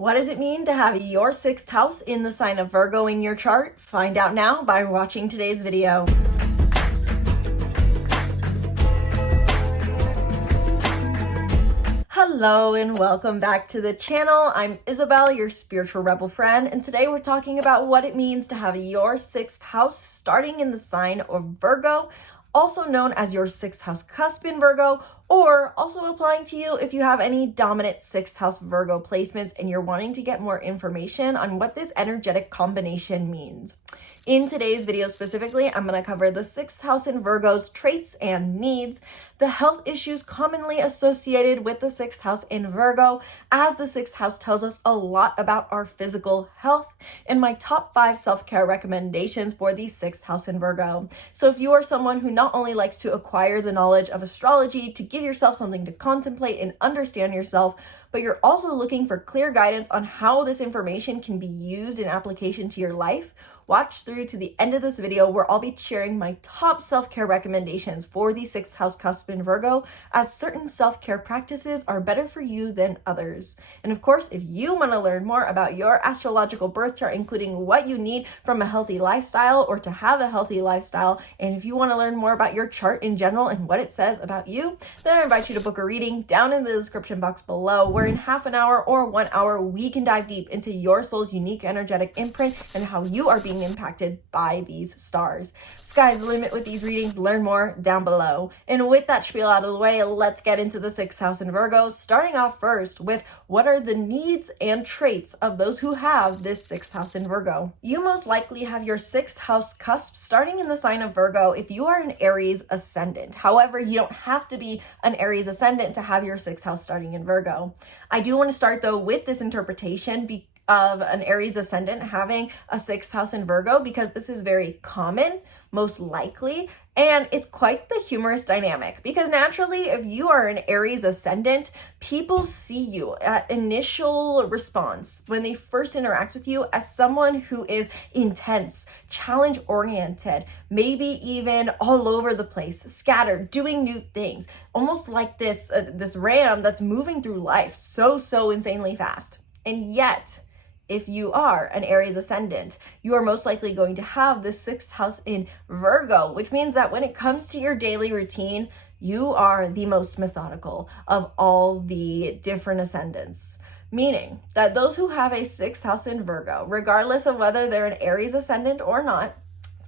What does it mean to have your sixth house in the sign of Virgo in your chart? Find out now by watching today's video. Hello and welcome back to the channel. I'm Isabel, your spiritual rebel friend, and today we're talking about what it means to have your sixth house starting in the sign of Virgo, also known as your sixth house cusp in Virgo, or also applying to you if you have any dominant sixth house Virgo placements and you're wanting to get more information on what this energetic combination means. In today's video specifically, I'm going to cover the sixth house in Virgo's traits and needs, the health issues commonly associated with the sixth house in Virgo, as the sixth house tells us a lot about our physical health, and my top 5 self-care recommendations for the sixth house in Virgo. So if you are someone who not only likes to acquire the knowledge of astrology to give yourself something to contemplate and understand yourself, but you're also looking for clear guidance on how this information can be used in application to your life, watch through to the end of this video where I'll be sharing my top self-care recommendations for the sixth house cusp in Virgo, as certain self-care practices are better for you than others. And of course, if you want to learn more about your astrological birth chart, including what you need from a healthy lifestyle or to have a healthy lifestyle, and if you want to learn more about your chart in general and what it says about you, then I invite you to book a reading down in the description box below, where in half an hour or 1 hour, we can dive deep into your soul's unique energetic imprint and how you are being impacted by these stars. Sky's the limit with these readings. Learn more down below. And with that spiel out of the way, let's get into the sixth house in Virgo, starting off first with what are the needs and traits of those who have this sixth house in Virgo. You most likely have your sixth house cusp starting in the sign of Virgo if you are an Aries ascendant. However, you don't have to be an Aries ascendant to have your sixth house starting in Virgo. I do want to start though with this interpretation of an Aries ascendant having a sixth house in Virgo, because this is very common, most likely, and it's quite the humorous dynamic, because naturally, if you are an Aries ascendant, people see you at initial response when they first interact with you as someone who is intense, challenge oriented, maybe even all over the place, scattered, doing new things, almost like this ram that's moving through life so insanely fast. And yet, if you are an Aries ascendant, you are most likely going to have the sixth house in Virgo, which means that when it comes to your daily routine, you are the most methodical of all the different ascendants. Meaning that those who have a sixth house in Virgo, regardless of whether they're an Aries ascendant or not,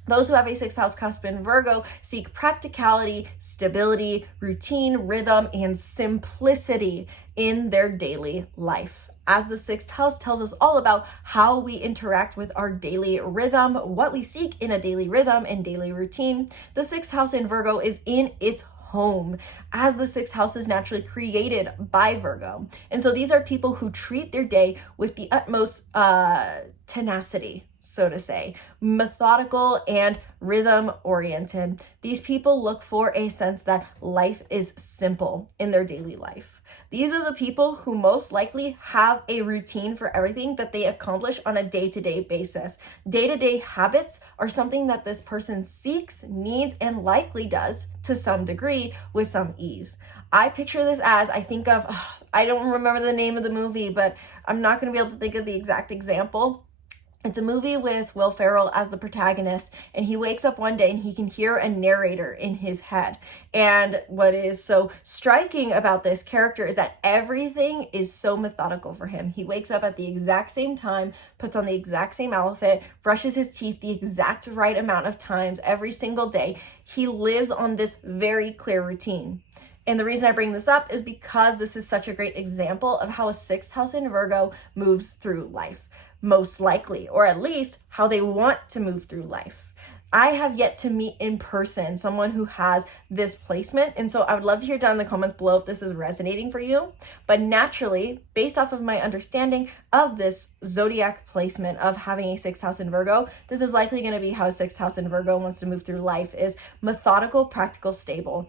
those who have a sixth house cusp in Virgo seek practicality, stability, routine, rhythm, and simplicity in their daily life. As the sixth house tells us all about how we interact with our daily rhythm, what we seek in a daily rhythm and daily routine, the sixth house in Virgo is in its home, as the sixth house is naturally created by Virgo. And so these are people who treat their day with the utmost tenacity, so to say, methodical and rhythm oriented. These people look for a sense that life is simple in their daily life. These are the people who most likely have a routine for everything that they accomplish on a day-to-day basis. Day-to-day habits are something that this person seeks, needs, and likely does to some degree with some ease. I picture this as, I think of, I don't remember the name of the movie, but I'm not going to be able to think of the exact example. It's a movie with Will Ferrell as the protagonist, and he wakes up one day and he can hear a narrator in his head. And what is so striking about this character is that everything is so methodical for him. He wakes up at the exact same time, puts on the exact same outfit, brushes his teeth the exact right amount of times every single day. He lives on this very clear routine. And the reason I bring this up is because this is such a great example of how a sixth house in Virgo moves through life. Most likely, or at least how they want to move through life. I have yet to meet in person someone who has this placement, and so I would love to hear down in the comments below if this is resonating for you. But naturally, based off of my understanding of this zodiac placement of having a sixth house in Virgo, this is likely going to be how a sixth house in Virgo wants to move through life, is methodical, practical, stable.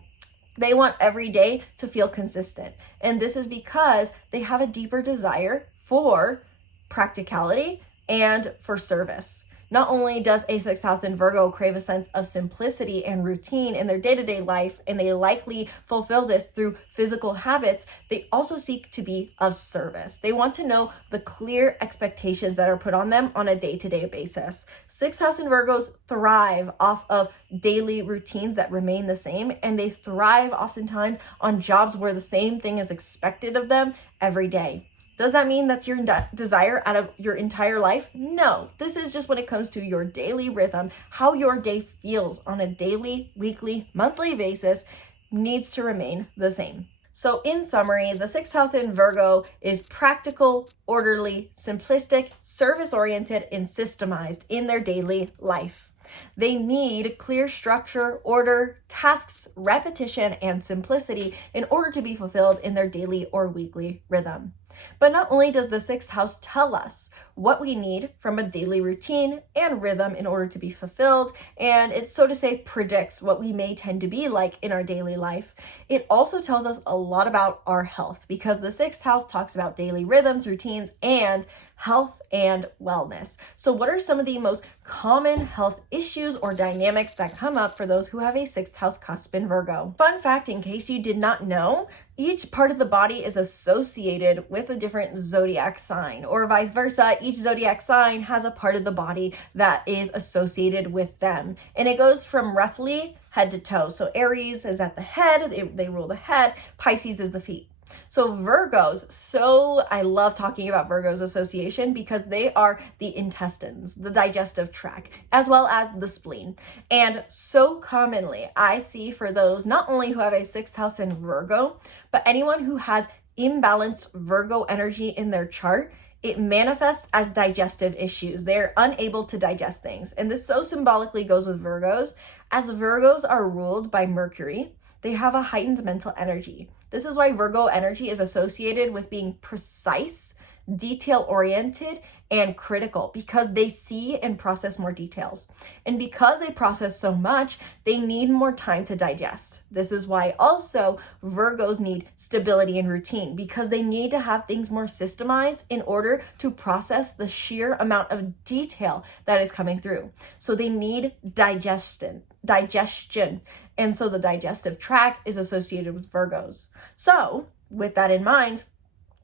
They want every day to feel consistent, and this is because they have a deeper desire for practicality and for service. Not only does a sixth house in Virgo crave a sense of simplicity and routine in their day-to-day life, and they likely fulfill this through physical habits, they also seek to be of service. They want to know the clear expectations that are put on them on a day-to-day basis. Sixth house in Virgos thrive off of daily routines that remain the same, and they thrive oftentimes on jobs where the same thing is expected of them every day. Does that mean that's your desire out of your entire life? No, this is just when it comes to your daily rhythm, how your day feels on a daily, weekly, monthly basis needs to remain the same. So in summary, the sixth house in Virgo is practical, orderly, simplistic, service-oriented, and systemized in their daily life. They need clear structure, order, tasks, repetition, and simplicity in order to be fulfilled in their daily or weekly rhythm. But not only does the sixth house tell us what we need from a daily routine and rhythm in order to be fulfilled, and it, so to say, predicts what we may tend to be like in our daily life, it also tells us a lot about our health, because the sixth house talks about daily rhythms, routines, and health and wellness. So what are some of the most common health issues or dynamics that come up for those who have a sixth house cusp in Virgo? Fun fact, in case you did not know, each part of the body is associated with a different zodiac sign, or vice versa. Each zodiac sign has a part of the body that is associated with them. And it goes from roughly head to toe. So Aries is at the head, they rule the head, Pisces is the feet. So Virgos, I love talking about Virgos association because they are the intestines, the digestive tract, as well as the spleen. And so commonly I see for those not only who have a sixth house in Virgo, but anyone who has imbalanced Virgo energy in their chart, it manifests as digestive issues. They're unable to digest things. And this so symbolically goes with Virgos. As Virgos are ruled by Mercury, they have a heightened mental energy. This is why Virgo energy is associated with being precise, detail-oriented, and critical, because they see and process more details. And because they process so much, they need more time to digest. This is why also Virgos need stability and routine, because they need to have things more systemized in order to process the sheer amount of detail that is coming through. So they need digestion. And so the digestive tract is associated with Virgos. So with that in mind,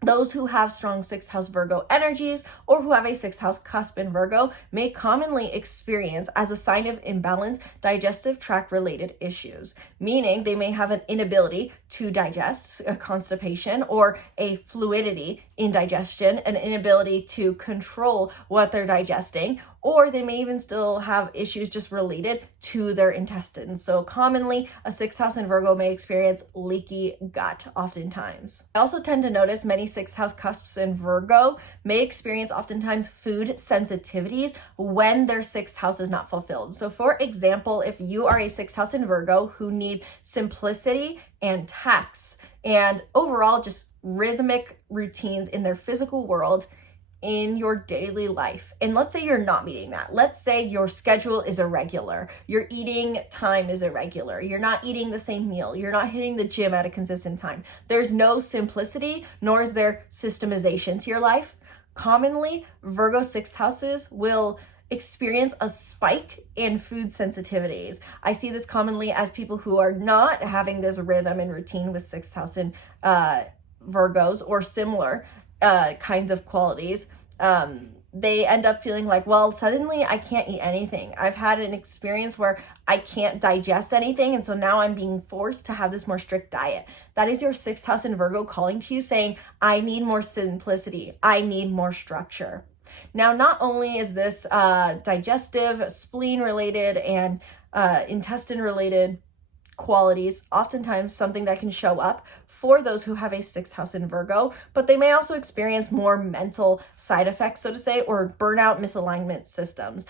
those who have strong sixth house Virgo energies or who have a sixth house cusp in Virgo may commonly experience, as a sign of imbalance, digestive tract related issues, meaning they may have an inability to digest, a constipation, or a fluidity in digestion, an inability to control what they're digesting, or they may even still have issues just related to their intestines. So commonly, a sixth house in Virgo may experience leaky gut oftentimes. I also tend to notice many sixth house cusps in Virgo may experience oftentimes food sensitivities when their sixth house is not fulfilled. So for example, if you are a sixth house in Virgo who needs simplicity and tasks and overall just rhythmic routines in their physical world, in your daily life, and let's say you're not meeting that. Let's say your schedule is irregular, your eating time is irregular, you're not eating the same meal, you're not hitting the gym at a consistent time. There's no simplicity, nor is there systemization to your life. Commonly, Virgo sixth houses will experience a spike in food sensitivities. I see this commonly as people who are not having this rhythm and routine with sixth house in Virgos or similar kinds of qualities. They end up feeling like, well, suddenly I can't eat anything. I've had an experience where I can't digest anything, and so now I'm being forced to have this more strict diet. That is your sixth house in Virgo calling to you saying, I need more simplicity. I need more structure. Now, not only is this digestive, spleen related, and intestine related qualities oftentimes something that can show up for those who have a sixth house in Virgo, but they may also experience more mental side effects, so to say, or burnout misalignment symptoms.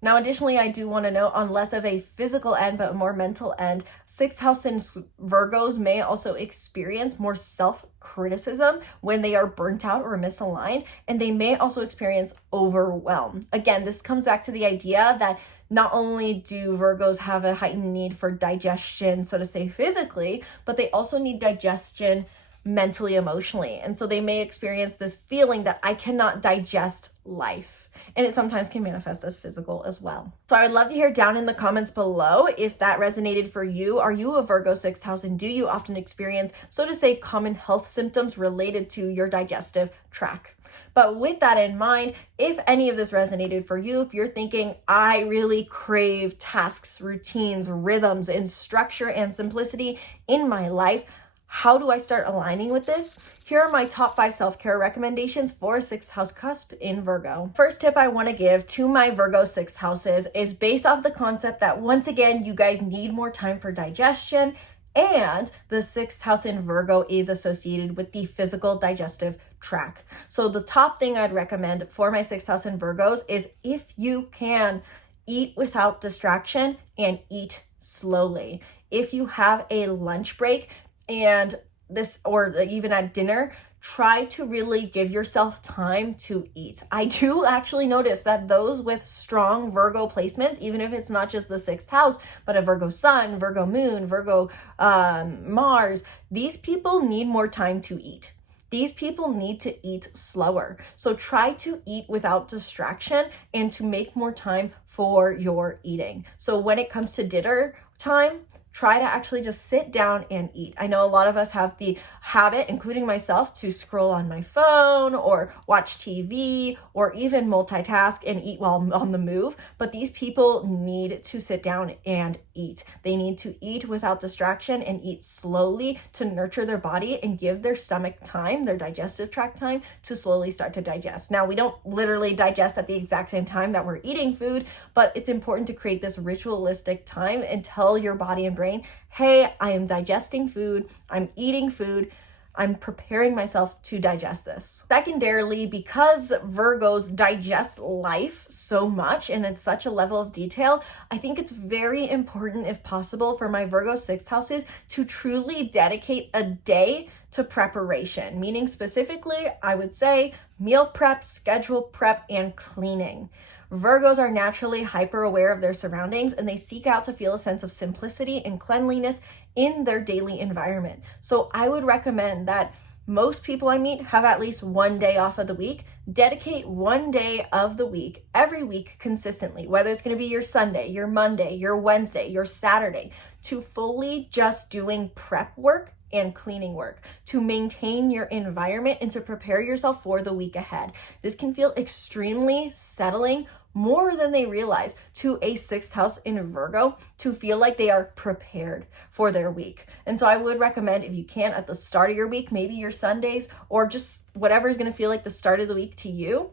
Now, additionally, I do want to note, on less of a physical end, but a more mental end, sixth house in Virgos may also experience more self-criticism when they are burnt out or misaligned, and they may also experience overwhelm. Again, this comes back to the idea that not only do Virgos have a heightened need for digestion, so to say, physically, but they also need digestion mentally, emotionally. And so they may experience this feeling that I cannot digest life. And it sometimes can manifest as physical as well. So I would love to hear down in the comments below if that resonated for you. Are you a Virgo 6th house, and do you often experience, so to say, common health symptoms related to your digestive tract? But with that in mind, if any of this resonated for you, if you're thinking, I really crave tasks, routines, rhythms, and structure and simplicity in my life, how do I start aligning with this? Here are my top 5 self-care recommendations for a 6th house cusp in Virgo. First tip I want to give to my Virgo 6th houses is based off the concept that, once again, you guys need more time for digestion, and the 6th house in Virgo is associated with the physical digestive tract. So the top thing I'd recommend for my 6th house in Virgos is, if you can, eat without distraction and eat slowly. If you have a lunch break, and this, or even at dinner, try to really give yourself time to eat. I do actually notice that those with strong Virgo placements, even if it's not just the 6th house, but a Virgo sun, Virgo moon, Virgo Mars, these people need more time to eat. These people need to eat slower. So try to eat without distraction and to make more time for your eating. So when it comes to dinner time, try to actually just sit down and eat. I know a lot of us have the habit, including myself, to scroll on my phone or watch TV or even multitask and eat while on the move. But these people need to sit down and eat. They need to eat without distraction and eat slowly to nurture their body and give their stomach time, their digestive tract time, to slowly start to digest. Now, we don't literally digest at the exact same time that we're eating food, but it's important to create this ritualistic time and tell your body and brain, hey, I am digesting food, I'm eating food, I'm preparing myself to digest this. Secondarily, because Virgos digest life so much and at such a level of detail, I think it's very important, if possible, for my Virgo 6th houses to truly dedicate a day to preparation, meaning specifically, I would say meal prep, schedule prep, and cleaning. Virgos are naturally hyper aware of their surroundings, and they seek out to feel a sense of simplicity and cleanliness in their daily environment. So I would recommend that most people I meet have at least one day off of the week. Dedicate one day of the week, every week consistently, whether it's going to be your Sunday, your Monday, your Wednesday, your Saturday, to fully just doing prep work and cleaning work to maintain your environment and to prepare yourself for the week ahead. This can feel extremely settling, more than they realize, to a 6th house in Virgo to feel like they are prepared for their week. And so I would recommend, if you can, at the start of your week, maybe your Sundays, or just whatever is going to feel like the start of the week to you,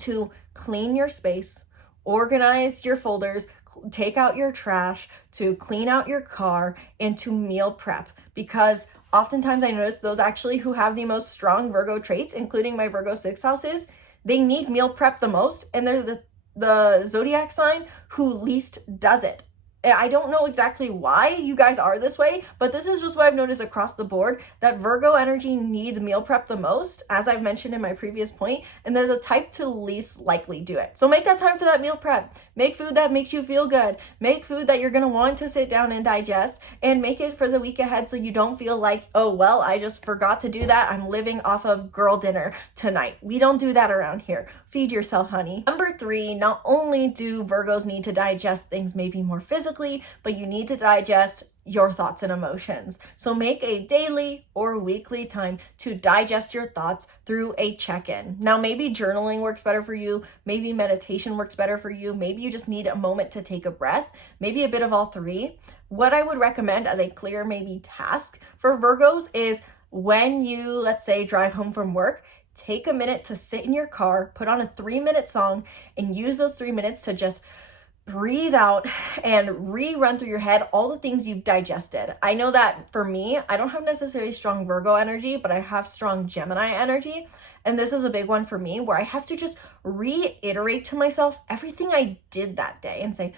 to clean your space, organize your folders, take out your trash, to clean out your car, and to meal prep. Because oftentimes I notice those actually who have the most strong Virgo traits, including my Virgo 6th houses, they need meal prep the most, and they're the zodiac sign who least does it. I don't know exactly why you guys are this way, but this is just what I've noticed across the board, that Virgo energy needs meal prep the most, as I've mentioned in my previous point, and they're the type to least likely do it. So make that time for that meal prep. Make food that makes you feel good. Make food that you're going to want to sit down and digest, and make it for the week ahead so you don't feel like, oh, well, I just forgot to do that. I'm living off of girl dinner tonight. We don't do that around here. Feed yourself, honey. Number 3, not only do Virgos need to digest things maybe more physically, but you need to digest your thoughts and emotions. So make a daily or weekly time to digest your thoughts through a check-in. Now, maybe journaling works better for you. Maybe meditation works better for you. Maybe you just need a moment to take a breath. Maybe a bit of all three. What I would recommend as a clear maybe task for Virgos is, when you, let's say, drive home from work, take a minute to sit in your car, put on a 3-minute song, and use those 3 minutes to just breathe out and rerun through your head all the things you've digested. I know that for me, I don't have necessarily strong Virgo energy, but I have strong Gemini energy. And this is a big one for me, where I have to just reiterate to myself everything I did that day and say,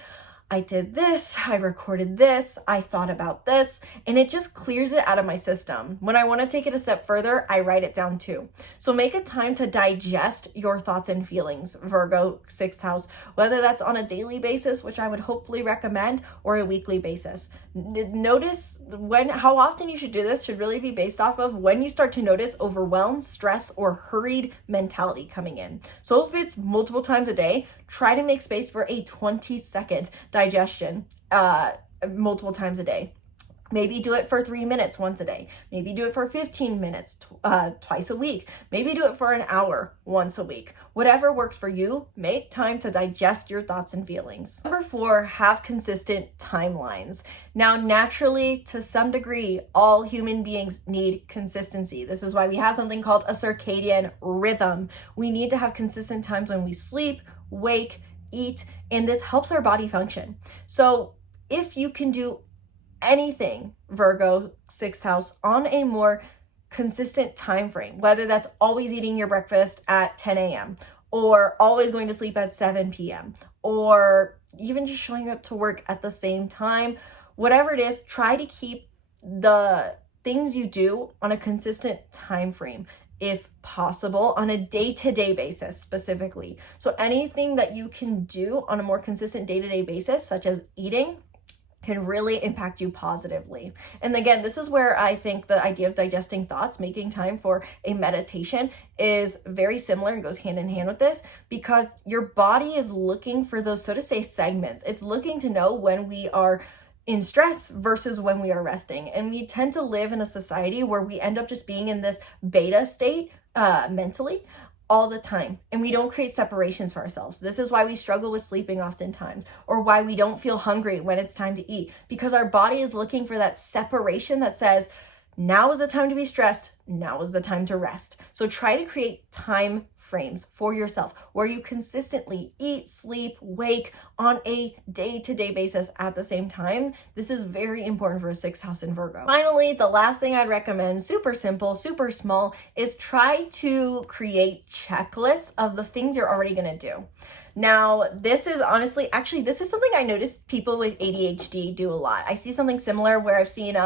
I did this, I recorded this, I thought about this, and it just clears it out of my system. When I want to take it a step further, I write it down too. So make a time to digest your thoughts and feelings, Virgo 6th house, whether that's on a daily basis, which I would hopefully recommend, or a weekly basis. Notice how often you should do this should really be based off of when you start to notice overwhelmed, stress, or hurried mentality coming in. So if it's multiple times a day, try to make space for a 20-second digestion multiple times a day. Maybe do it for 3 minutes once a day. Maybe do it for 15 minutes twice a week. Maybe do it for an hour once a week. Whatever works for you, make time to digest your thoughts and feelings. Number 4, have consistent timelines. Now, naturally, to some degree, all human beings need consistency. This is why we have something called a circadian rhythm. We need to have consistent times when we sleep, wake, eat, and this helps our body function. So if you can do anything, Virgo 6th house, on a more consistent time frame, whether that's always eating your breakfast at 10 a.m. or always going to sleep at 7 p.m. or even just showing up to work at the same time, whatever it is, try to keep the things you do on a consistent time frame, if possible, on a day-to-day basis specifically. So anything that you can do on a more consistent day-to-day basis, such as eating, can really impact you positively. And again, this is where I think the idea of digesting thoughts, making time for a meditation, is very similar and goes hand in hand with this, because your body is looking for those, so to say, segments. It's looking to know when we are in stress versus when we are resting. And we tend to live in a society where we end up just being in this beta state mentally all the time, and we don't create separations for ourselves. This is why we struggle with sleeping oftentimes, or why we don't feel hungry when it's time to eat, because our body is looking for that separation that says, now is the time to be stressed, now is the time to rest. So try to create time frames for yourself where you consistently eat, sleep, wake on a day-to-day basis at the same time. This is very important for a 6th house in Virgo. Finally, the last thing I'd recommend, super simple, super small, is try to create checklists of the things you're already gonna do. Now, this is honestly, this is something I noticed people with ADHD do a lot. I see something similar where I've seen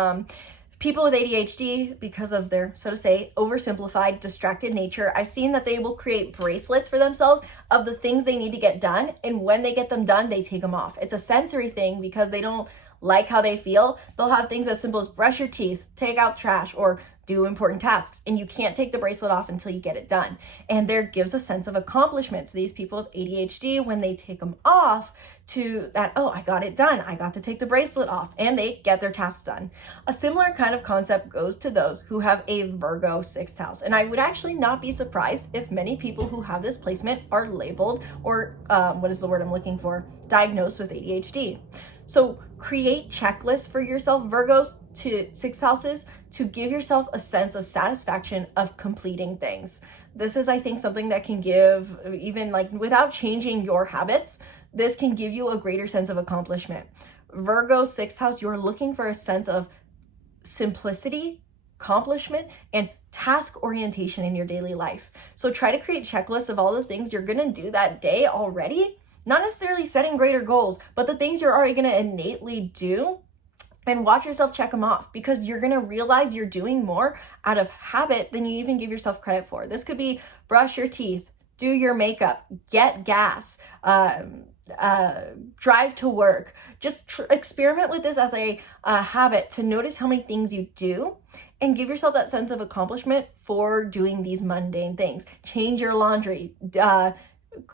people with ADHD, because of their, so to say, oversimplified, distracted nature, I've seen that they will create bracelets for themselves of the things they need to get done. And when they get them done, they take them off. It's a sensory thing because they don't like how they feel. They'll have things as simple as brush your teeth, take out trash, or do important tasks, and you can't take the bracelet off until you get it done. And there gives a sense of accomplishment to these people with ADHD when they take them off, to that, oh, I got it done, I got to take the bracelet off, and they get their tasks done. A similar kind of concept goes to those who have a Virgo 6th house, and I would actually not be surprised if many people who have this placement are labeled, or what is the word I'm looking for, diagnosed with ADHD. So create checklists for yourself, Virgos to 6th houses, to give yourself a sense of satisfaction of completing things. This is, I think, something that can give, even like without changing your habits, this can give you a greater sense of accomplishment. Virgo 6th house, you're looking for a sense of simplicity, accomplishment, and task orientation in your daily life. So try to create checklists of all the things you're gonna do that day already, not necessarily setting greater goals, but the things you're already gonna innately do, and watch yourself check them off, because you're gonna realize you're doing more out of habit than you even give yourself credit for. This could be brush your teeth, do your makeup, get gas, drive to work. Just experiment with this as a habit to notice how many things you do and give yourself that sense of accomplishment for doing these mundane things. Change your laundry,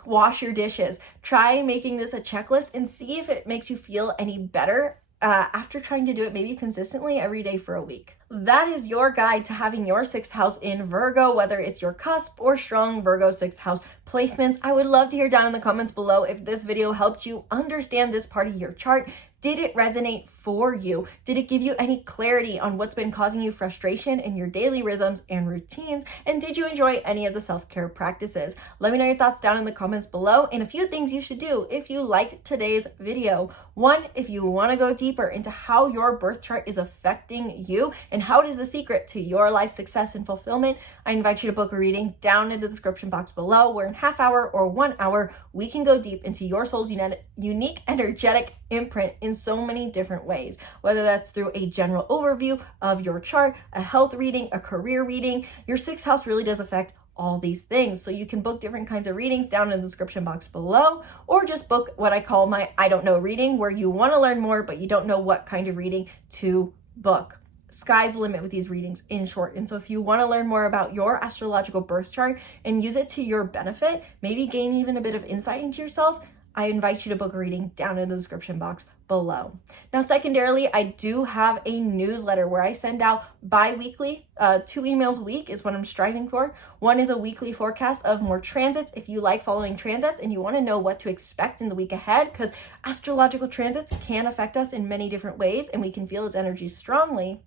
wash your dishes. Try making this a checklist and see if it makes you feel any better after trying to do it maybe consistently every day for a week. That is your guide to having your 6th house in Virgo, whether it's your cusp or strong Virgo 6th house placements. I would love to hear down in the comments below if this video helped you understand this part of your chart. Did it resonate for you? Did it give you any clarity on what's been causing you frustration in your daily rhythms and routines? And did you enjoy any of the self-care practices? Let me know your thoughts down in the comments below, and a few things you should do if you liked today's video. 1, if you want to go deeper into how your birth chart is affecting you and how it is the secret to your life success and fulfillment, I invite you to book a reading down in the description box below, where in half hour or 1 hour, we can go deep into your soul's unique energetic imprint in so many different ways, whether that's through a general overview of your chart, a health reading, a career reading. Your sixth house really does affect all these things. So you can book different kinds of readings down in the description box below, or just book what I call my I don't know reading, where you want to learn more, but you don't know what kind of reading to book. Sky's the limit with these readings, in short. And so if you want to learn more about your astrological birth chart and use it to your benefit, maybe gain even a bit of insight into yourself, I invite you to book a reading down in the description box below. Now, secondarily, I do have a newsletter where I send out bi-weekly, 2 emails a week is what I'm striving for. One is a weekly forecast of more transits. If you like following transits and you want to know what to expect in the week ahead, because astrological transits can affect us in many different ways and we can feel its energy strongly.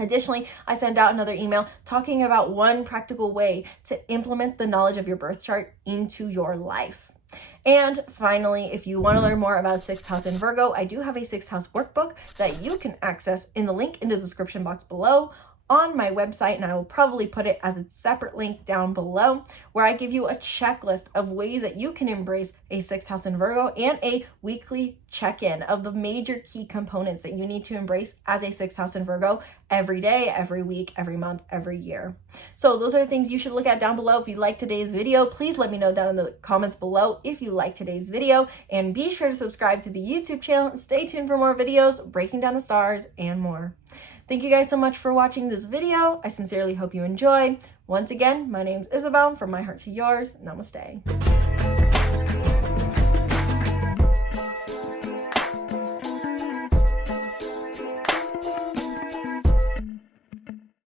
Additionally, I send out another email talking about one practical way to implement the knowledge of your birth chart into your life. And finally, if you want to learn more about sixth house in Virgo, I do have a sixth house workbook that you can access in the link in the description box below on my website, and I will probably put it as a separate link down below, where I give you a checklist of ways that you can embrace a sixth house in Virgo and a weekly check-in of the major key components that you need to embrace as a sixth house in Virgo every day, every week, every month, every year. So those are the things you should look at down below. If you like today's video, please let me know down in the comments below if you like today's video, and be sure to subscribe to the YouTube channel and stay tuned for more videos, breaking down the stars and more. Thank you guys so much for watching this video. I sincerely hope you enjoyed. Once again, my name's Isabel, from my heart to yours. Namaste.